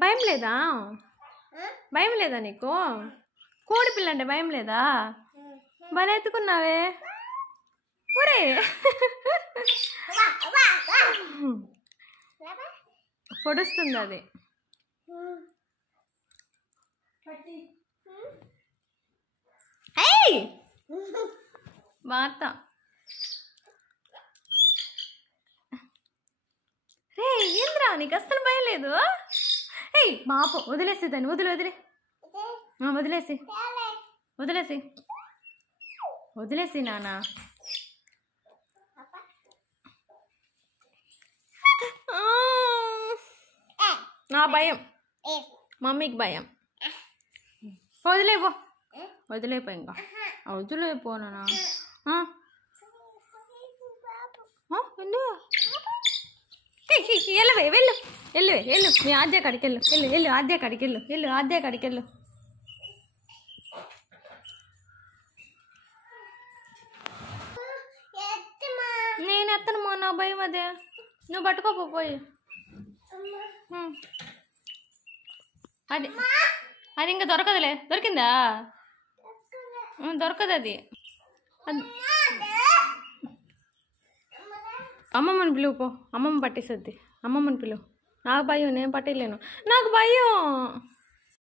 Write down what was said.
భయం లేదా? భయం లేదా నీకు? కోడి పిల్ల అంటే భయం లేదా? భలే ఎత్తుకున్నావే. ఒరే పొడుస్తుంది అది. బాత రే ఏంద్రా నీకు అస్సలు భయం లేదు? ఏయ్ బాప వదిలేసి దాన్ని వదిలే వదిలేసి వదిలేసి వదిలేసి నాన్న. నా భయం మమ్మీకి భయం. వదిలేపో వదిలేపో ఇంకా వదిలేపో నాన్న. వెళ్ళు వెళ్ళు వెళ్ళు వెళ్ళు మీ ఆద్య కాడికి వెళ్ళు వెళ్ళు వెళ్ళు ఆద్య కాడికి వెళ్ళు వెళ్ళు ఆద్య కాడికి వెళ్ళు. నేను ఎత్తను నా భయం అదే. నువ్వు పట్టుకోపోయి అది అది ఇంకా దొరకదులే. దొరికిందా? దొరకదు అది. అమ్మమ్మని పిలువు పో. అమ్మమ్మ పట్టేసద్ది. అమ్మమ్మని పిలువు. నాకు భయం, నేను పట్టలేను. నాకు భయం.